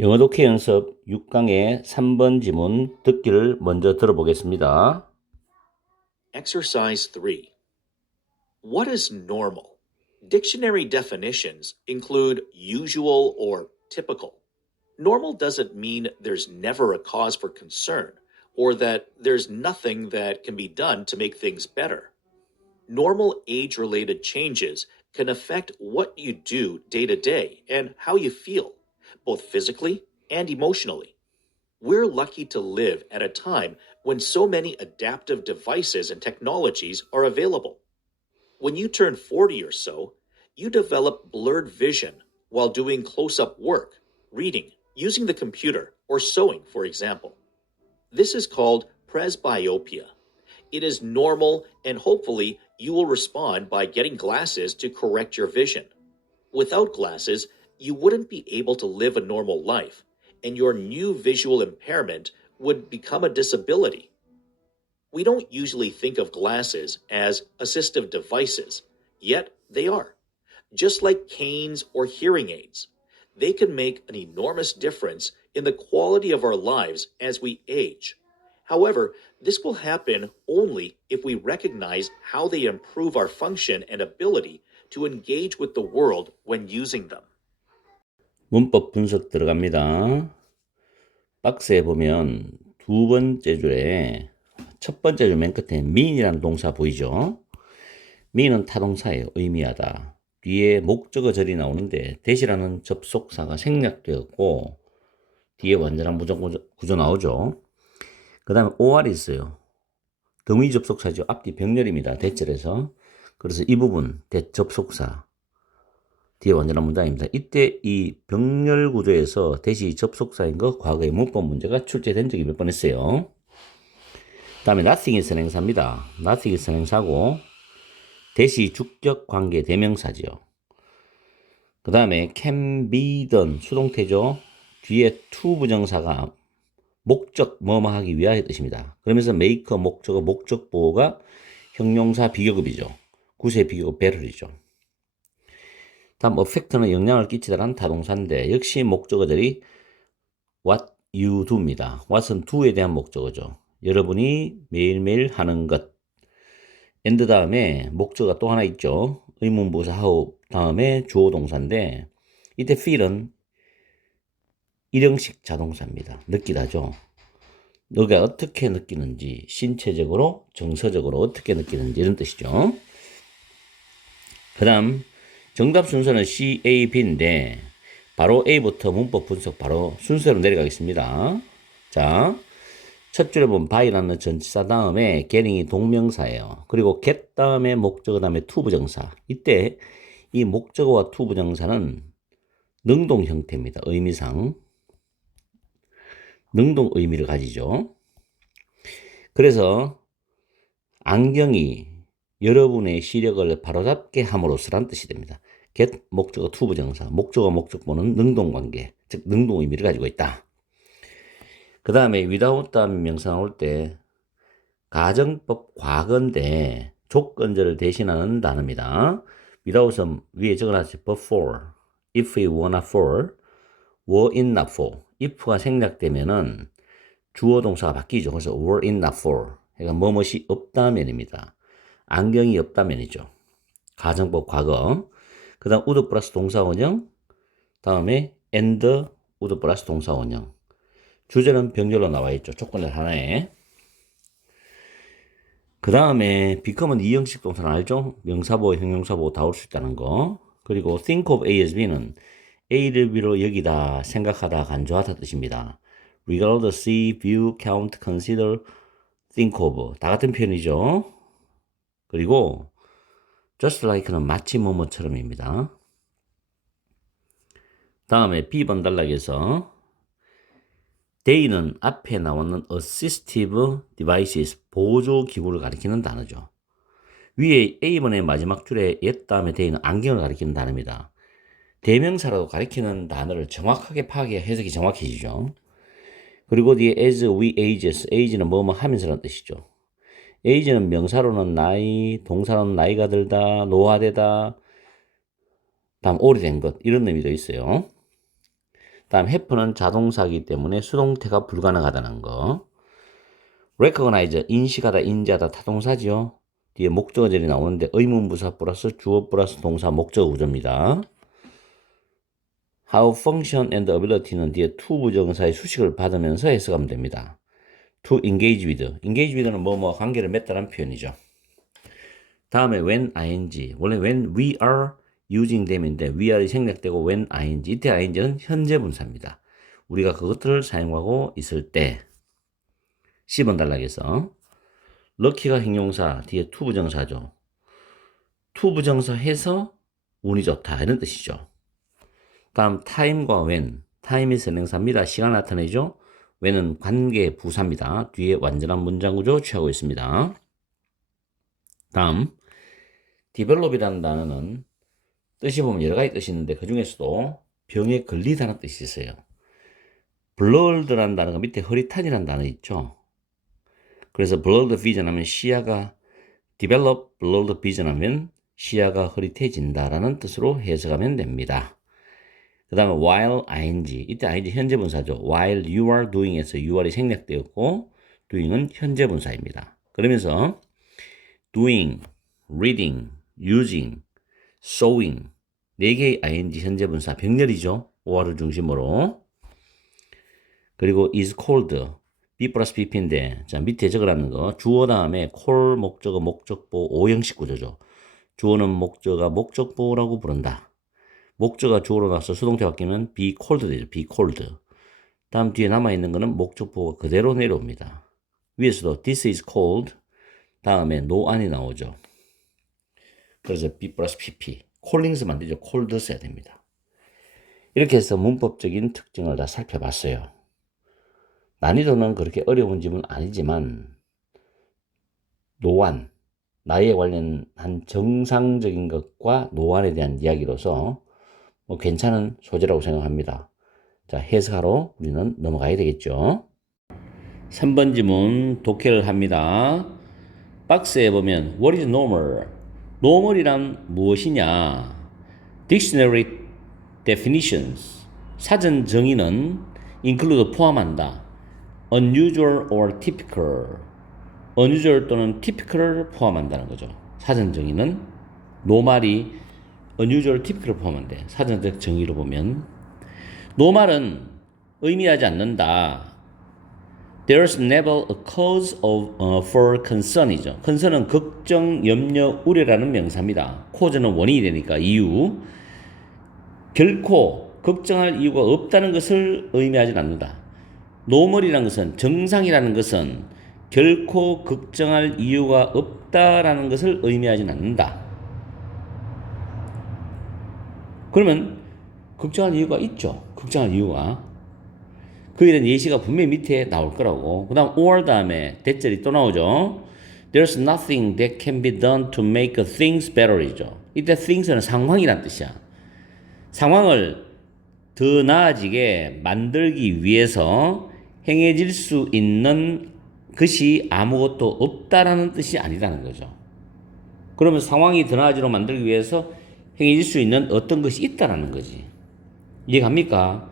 영어 독해 연습 6강의 3번 지문 듣기를 먼저 들어보겠습니다. Exercise 3. What is normal? Dictionary definitions include usual or typical. Normal doesn't mean there's never a cause for concern or that there's nothing that can be done to make things better. Normal age related changes can affect what you do day to day and how you feel, both physically and emotionally. We're lucky to live at a time when so many adaptive devices and technologies are available. When you turn 40 or so, you develop blurred vision while doing close up work, reading, using the computer, or sewing, for example. This is called presbyopia. It is normal, and hopefully, you will respond by getting glasses to correct your vision. Without glasses, you wouldn't be able to live a normal life, and your new visual impairment would become a disability. We don't usually think of glasses as assistive devices, yet they are. Just like canes or hearing aids, they can make an enormous difference in the quality of our lives as we age. However, this will happen only if we recognize how they improve our function and ability to engage with the world when using them. 문법 분석 들어갑니다. 박스에 보면 두 번째 줄에 첫 번째 줄 맨 끝에 mean이라는 동사 보이죠? mean은 타동사예요. 의미하다. 뒤에 목적어 절이 나오는데 that이라는 접속사가 생략되었고 뒤에 완전한 부정 구조 나오죠. 그 다음에 or이 있어요. 등위 접속사죠. 앞뒤 병렬입니다. that절에서. 그래서 이 부분 that 접속사 뒤에 완전한 문장입니다. 이때 이 병렬 구조에서 that이 접속사인 거 과거의 문법 문제가 출제된 적이 몇 번 있어요. 그 다음에 nothing이 선행사입니다. nothing이 선행사고 that이 주격 관계 대명사지요. 그 다음에 can be done 수동태죠. 뒤에 to 부정사가 목적 뭐뭐 하기 위하여 뜻입니다. 그러면서 make 목적어 목적보호가 형용사 비교급이죠. 구세 비교급 better이죠. 다음 affect는 영향을 끼치다라는 타동사인데 역시 목적어들이 what you do입니다. what은 do에 대한 목적어죠. 여러분이 매일매일 하는 것. and 다음에 목적어가 또 하나 있죠. 의문부사 how 다음에 주어 동사인데 이때 feel은 일형식 자동사입니다. 느끼다죠. 너가 어떻게 느끼는지 신체적으로 정서적으로 어떻게 느끼는지 이런 뜻이죠. 그 다음 정답 순서는 C, A, B인데 바로 A부터 문법 분석 바로 순서로 내려가겠습니다. 자, 첫 줄에 보면 by라는 전치사 다음에 getting이 동명사예요. 그리고 get 다음에 목적어 다음에 to 부정사. 이때 이 목적어와 to 부정사는 능동 형태입니다. 의미상. 능동 의미를 가지죠. 그래서 안경이 여러분의 시력을 바로잡게 함으로써란 뜻이 됩니다. get 목적어 to 부정사, 목적어 목적보는 능동관계, 즉 능동 의미를 가지고 있다. 그 다음에 without 다음에 명사 나올 때 가정법 과거인데 조건절을 대신하는 단어입니다. without은 위에 적어놨죠. but for, if we wanna for, were it not for. if가 생략되면은 주어 동사가 바뀌죠. 그래서 were it not for. 그러니까 뭐뭇이 없다면입니다. 안경이 없다면이죠. 가정법 과거. 그 다음 would 플러스 동사 원형. 다음에 and would 플러스 동사 원형. 주제는 병렬로 나와 있죠. 조건을 하나에. 그 다음에 become은 이형식 동사는 알죠? 명사보호, 형용사보호 다 올 수 있다는 거. 그리고 think of A as B는 A를 B로 여기다, 생각하다, 간주하다 뜻입니다. regard, see, view, count, consider, think of 다 같은 표현이죠. 그리고 just like는 마치 뭐뭐처럼입니다. 다음에 B번 단락에서 they는 앞에 나오는 assistive devices, 보조 기구를 가리키는 단어죠. 위에 A번의 마지막 줄에 옛 다음에 they는 안경을 가리키는 단어입니다. 대명사라도 가리키는 단어를 정확하게 파악해야 해석이 정확해지죠. 그리고 뒤에 as we ages, age는 뭐뭐 하면서라는 뜻이죠. age는 명사로는 나이, 동사로는 나이가 들다, 노화되다, 다음 오래된 것 이런 의미도 있어요. 다음 have는 자동사이기 때문에 수동태가 불가능하다는 거. recognize, 인식하다, 인지하다 타동사죠. 뒤에 목적어절이 나오는데 의문부사 플러스 주어 플러스 동사 목적어 구조입니다. how function and ability는 뒤에 to 부정사의 수식을 받으면서 해석하면 됩니다. to engage with, engage with는 뭐뭐 관계를 맺다라는 표현이죠. 다음에 when ing, 원래 when we are using them인데 we are이 생략되고 when ing, 이때 ing는 현재 분사입니다. 우리가 그것들을 사용하고 있을 때 10번 단락에서 lucky가 형용사, 뒤에 to 부정사죠. to 부정사 해서 운이 좋다 이런 뜻이죠. 다음 time과 when, time이 선행사입니다. 시간 나타내죠. when은 관계 부사입니다. 뒤에 완전한 문장 구조 취하고 있습니다. 다음 develop이라는 단어는 뜻이 보면 여러 가지 뜻이 있는데 그 중에서도 병에 걸리다는 뜻이 있어요. blurred라는 단어가 밑에 흐릿한이라는 단어 있죠. 그래서 blurred vision 하면 시야가 develop blurred vision 하면 시야가 흐릿해진다라는 뜻으로 해석하면 됩니다. 그 다음에 while ing, 이때 ing 현재 분사죠. while you are doing에서 you are이 생략되었고 doing은 현재 분사입니다. 그러면서 doing, reading, using, sewing 4개의 ing 현재 분사 병렬이죠. or를 중심으로. 그리고 is cold B 플러스 BP인데 자 밑에 적으라는 거 주어 다음에 call 목적어 목적보 오형식 구조죠. 주어는 목적어가 목적보라고 부른다. 목적어가 주어로 나서 수동태 바뀌면 be cold 되죠. be cold. 다음 뒤에 남아있는 거는 목적보가 그대로 내려옵니다. 위에서도 this is cold 다음에 no 안이 나오죠. 그래서 B 플러스 PP 콜링스만 되죠. cold 써야 됩니다. 이렇게 해서 문법적인 특징을 다 살펴봤어요. 난이도는 그렇게 어려운 질문 아니지만 노안, 나이에 관련한 정상적인 것과 노안에 대한 이야기로서 뭐 괜찮은 소재라고 생각합니다. 자, 해석하러 우리는 넘어가야 되겠죠. 3번 지문 독해를 합니다. 박스에 보면 What is normal? normal이란 무엇이냐? Dictionary definitions 사전 정의는 include 포함한다. unusual or typical unusual 또는 typical을 포함한다는 거죠. 사전 정의는 normal이 unusual, typical을 포함한대. 사전적 정의로 보면 normal은 의미하지 않는다. There's never a cause of, for concern이죠. concern은 걱정, 염려, 우려라는 명사입니다. cause는 원인이 되니까 이유. 결코 걱정할 이유가 없다는 것을 의미하지 않는다. 노멀이라는 것은 정상이라는 것은 결코 걱정할 이유가 없다라는 것을 의미하지 않는다. 그러면 걱정할 이유가 있죠. 걱정할 이유가. 그에 대한 예시가 분명히 밑에 나올 거라고. 그 다음 or 다음에 대절이 또 나오죠. There's nothing that can be done to make things better 이죠. 이때 things는 상황이란 뜻이야. 상황을 더 나아지게 만들기 위해서 행해질 수 있는 것이 아무것도 없다라는 뜻이 아니라는 거죠. 그러면 상황이 더 나아지도록 만들기 위해서 행해질 수 있는 어떤 것이 있다라는 거지. 이해갑니까?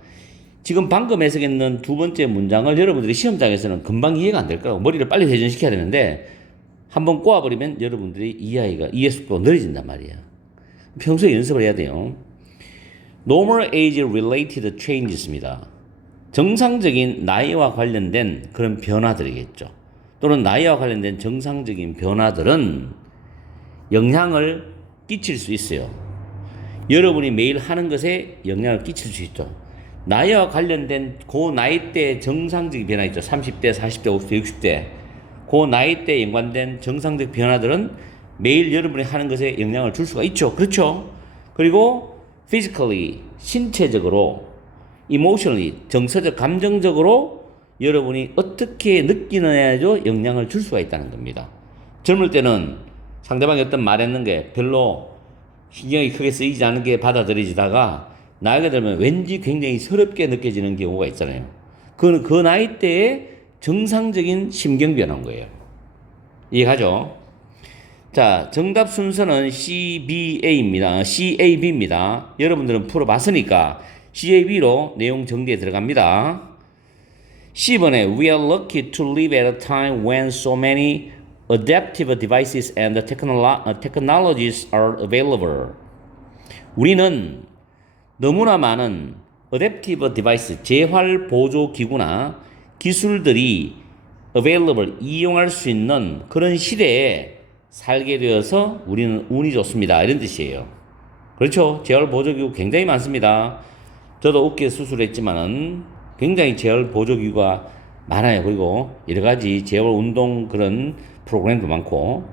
지금 방금 해석했는 두 번째 문장을 여러분들이 시험장에서는 금방 이해가 안 될 거라고 머리를 빨리 회전시켜야 되는데 한번 꼬아버리면 여러분들이 이해 속도가 느려진단 말이에요. 평소에 연습을 해야 돼요. Normal age related changes입니다. 정상적인 나이와 관련된 그런 변화들이겠죠. 또는 나이와 관련된 정상적인 변화들은 영향을 끼칠 수 있어요. 여러분이 매일 하는 것에 영향을 끼칠 수 있죠. 나이와 관련된 그 나이대 정상적인 변화 있죠. 30대, 40대, 50대, 60대. 그 나이대에 연관된 정상적 변화들은 매일 여러분이 하는 것에 영향을 줄 수가 있죠. 그렇죠? 그리고 physically, 신체적으로, emotionally, 정서적, 감정적으로 여러분이 어떻게 느끼느냐에도 영향을 줄 수가 있다는 겁니다. 젊을 때는 상대방이 어떤 말했는 게 별로 신경이 크게 쓰이지 않은 게 받아들여지다가 나이가 들면 왠지 굉장히 서럽게 느껴지는 경우가 있잖아요. 그건 그 나이 때의 정상적인 심경 변화인 거예요. 이해가죠? 자, 정답 순서는 CBA입니다. CAB입니다. 여러분들은 풀어봤으니까 CJV로 내용 정리에 들어갑니다. 10번에 We are lucky to live at a time when so many adaptive devices and technologies are available. 우리는 너무나 많은 adaptive device, 재활 보조 기구나 기술들이 available, 이용할 수 있는 그런 시대에 살게 되어서 우리는 운이 좋습니다. 이런 뜻이에요. 그렇죠. 재활 보조 기구 굉장히 많습니다. 저도 어깨 수술했지만은 굉장히 재활 보조 기구가 많아요. 그리고 여러 가지 재활 운동 그런 프로그램도 많고.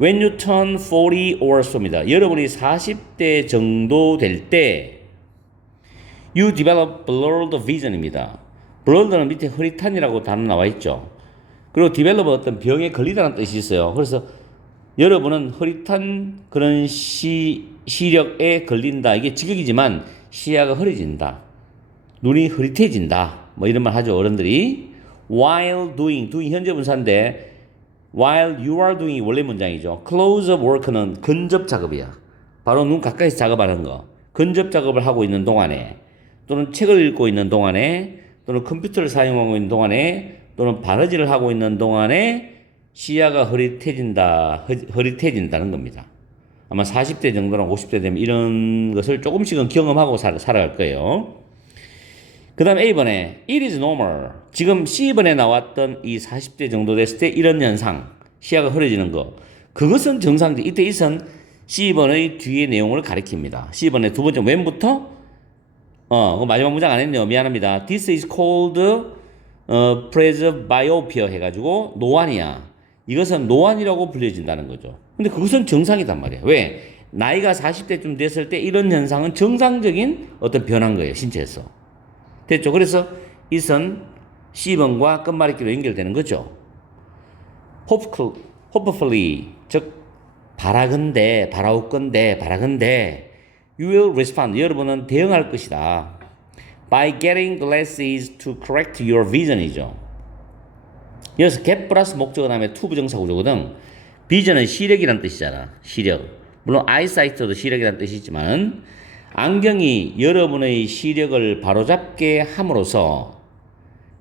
When you turn 40 or so입니다. 여러분이 40대 정도 될 때 You develop blurred vision입니다. blurred는 밑에 흐릿한이라고 단어 나와 있죠. 그리고 develop 어떤 병에 걸리다는 뜻이 있어요. 그래서 여러분은 흐릿한 그런 시력에 걸린다. 이게 직역이지만 시야가 흐려진다. 눈이 흐릿해진다. 뭐 이런 말 하죠. 어른들이. While doing 현재 분사인데 while you are doing이 원래 문장이죠. close-up work는 근접 작업이야. 바로 눈 가까이서 작업하는 거. 근접 작업을 하고 있는 동안에 또는 책을 읽고 있는 동안에 또는 컴퓨터를 사용하고 있는 동안에 또는 바느질을 하고 있는 동안에 시야가 흐릿해진다는 겁니다. 아마 40대 정도나 50대 되면 이런 것을 조금씩은 경험하고 살아갈 거예요. 그 다음 A번에 It is normal. 지금 C번에 나왔던 이 40대 정도 됐을 때 이런 현상, 시야가 흐려지는 거. 그것은 정상적. 이때 이선 C번의 뒤의 내용을 가리킵니다. C번의 두 번째 when부터 그 마지막 문장 안 했네요. 미안합니다. This is called presbyopia 해가지고 노안이야. 이것은 노안이라고 불려진다는 거죠. 근데 그것은 정상이단 말이에요. 왜? 나이가 40대쯤 됐을 때 이런 현상은 정상적인 어떤 변화인 거예요. 신체에서. 됐죠? 그래서 이 선 C번과 끝말잇기로 연결되는 거죠. hopefully 즉 바라건대 you will respond. 여러분은 대응할 것이다. by getting glasses to correct your vision이죠. 여기서 get 플러스 목적어 다음에 to 부정사 구조거든. vision은 시력이란 뜻이잖아. 시력. 물론 eyesight도 시력이란 뜻이 있지만 안경이 여러분의 시력을 바로잡게 함으로써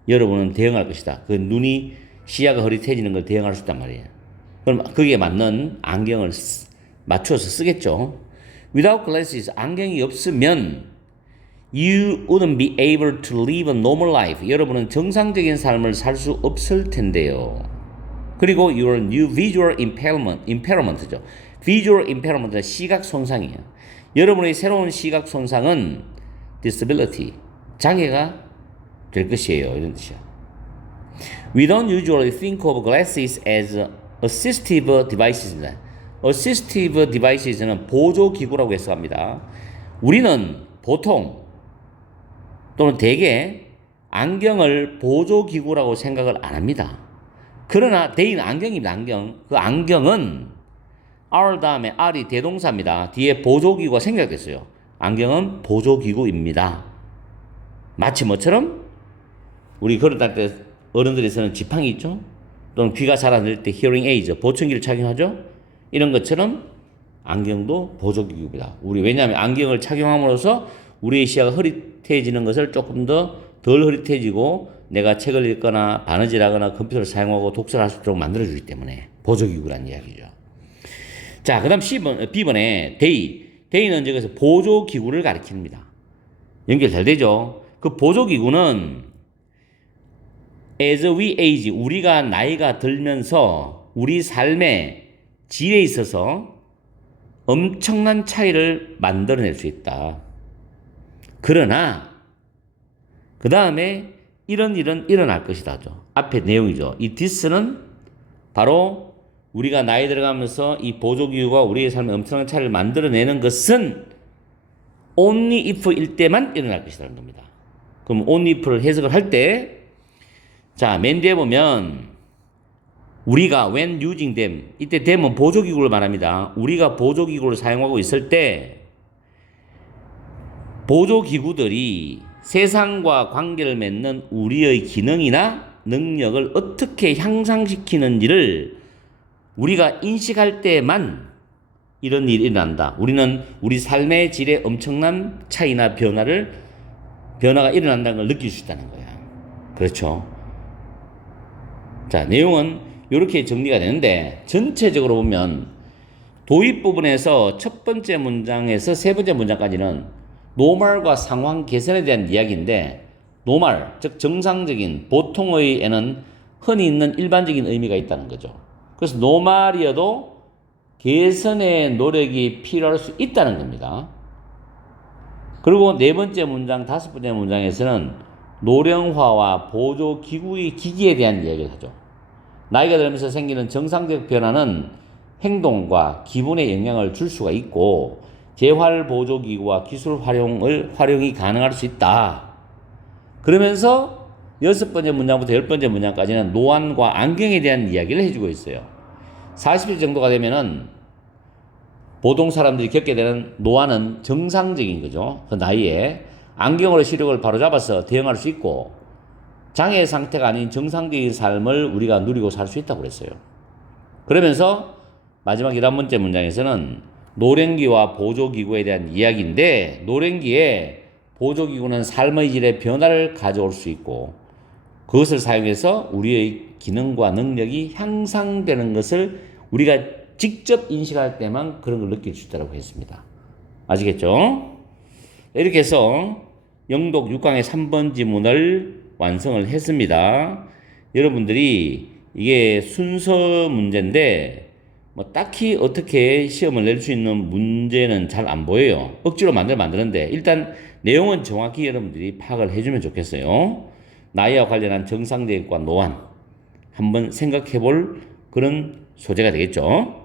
여러분은 대응할 것이다. 그 눈이 시야가 흐릿해지는 걸 대응할 수 있단 말이에요. 그럼 거기에 맞는 안경을 맞춰서 쓰겠죠. Without glasses, 안경이 없으면 you wouldn't be able to live a normal life. 여러분은 정상적인 삶을 살 수 없을 텐데요. 그리고 your new visual impairment죠. visual impairment은 시각 손상이에요. 여러분의 새로운 시각 손상은 disability, 장애가 될 것이에요. 이런 뜻이야. We don't usually think of glasses as assistive devices입니다. assistive devices는 보조기구라고 해석합니다. 우리는 보통 또는 대개 안경을 보조기구라고 생각을 안 합니다. 그러나 대인 안경입니다. 안경. 그 안경은 R 다음에 R이 대동사입니다. 뒤에 보조기구가 생략됐어요. 안경은 보조기구입니다. 마치 뭐처럼 우리 걸어다닐 때 어른들이 쓰는 지팡이 있죠? 또는 귀가 잘 안 들릴 때 hearing aids, 보청기를 착용하죠? 이런 것처럼 안경도 보조기구입니다. 왜냐하면 안경을 착용함으로써 우리의 시야가 흐릿해지는 것을 조금 더 덜 흐릿해지고 내가 책을 읽거나 바느질하거나 컴퓨터를 사용하고 독서를 할 수 있도록 만들어주기 때문에 보조기구라는 이야기죠. 자, 그 다음 B번에 day는 여기서 보조기구를 가리킵니다. 연결 잘 되죠? 그 보조기구는 as we age, 우리가 나이가 들면서 우리 삶의 질에 있어서 엄청난 차이를 만들어낼 수 있다. 그러나 그 다음에 이런 일은 일어날 것이다. 앞에 내용이죠. 이 this는 바로 우리가 나이 들어가면서 이 보조기구가 우리의 삶에 엄청난 차이를 만들어내는 것은 only if일 때만 일어날 것이라는 겁니다. 그럼 only if를 해석을 할 때, 자, 맨 뒤에 보면 우리가 when using them, 이때 them은 보조기구를 말합니다. 우리가 보조기구를 사용하고 있을 때 보조기구들이 세상과 관계를 맺는 우리의 기능이나 능력을 어떻게 향상시키는지를 우리가 인식할 때만 이런 일이 일어난다. 우리는 우리 삶의 질에 엄청난 차이나 변화를 변화가 일어난다는 걸 느낄 수 있다는 거야. 그렇죠. 자, 내용은 이렇게 정리가 되는데 전체적으로 보면 도입 부분에서 첫 번째 문장에서 세 번째 문장까지는 노멀과 상황 개선에 대한 이야기인데 노멀, 즉 정상적인 보통의에는 흔히 있는 일반적인 의미가 있다는 거죠. 그래서 노멀이어도 개선의 노력이 필요할 수 있다는 겁니다. 그리고 네 번째 문장, 다섯 번째 문장에서는 노령화와 보조기구의 기기에 대한 이야기를 하죠. 나이가 들면서 생기는 정상적 변화는 행동과 기분에 영향을 줄 수가 있고 재활보조기구와 기술 활용이 가능할 수 있다. 그러면서 여섯 번째 문장부터 열 번째 문장까지는 노안과 안경에 대한 이야기를 해주고 있어요. 40세 정도가 되면은 보통 사람들이 겪게 되는 노안은 정상적인 거죠. 그 나이에 안경으로 시력을 바로잡아서 대응할 수 있고 장애 상태가 아닌 정상적인 삶을 우리가 누리고 살 수 있다고 그랬어요. 그러면서 마지막 11번째 문장에서는 노령기와 보조기구에 대한 이야기인데 노령기에 보조기구는 삶의 질의 변화를 가져올 수 있고 그것을 사용해서 우리의 기능과 능력이 향상되는 것을 우리가 직접 인식할 때만 그런 걸 느낄 수 있다고 했습니다. 아시겠죠? 이렇게 해서 영독 6강의 3번 지문을 완성을 했습니다. 여러분들이 이게 순서 문제인데 뭐 딱히 어떻게 시험을 낼 수 있는 문제는 잘 안 보여요. 억지로 만드는데 일단 내용은 정확히 여러분들이 파악을 해주면 좋겠어요. 나이와 관련한 정상적과 노안 한번 생각해 볼 그런 소재가 되겠죠.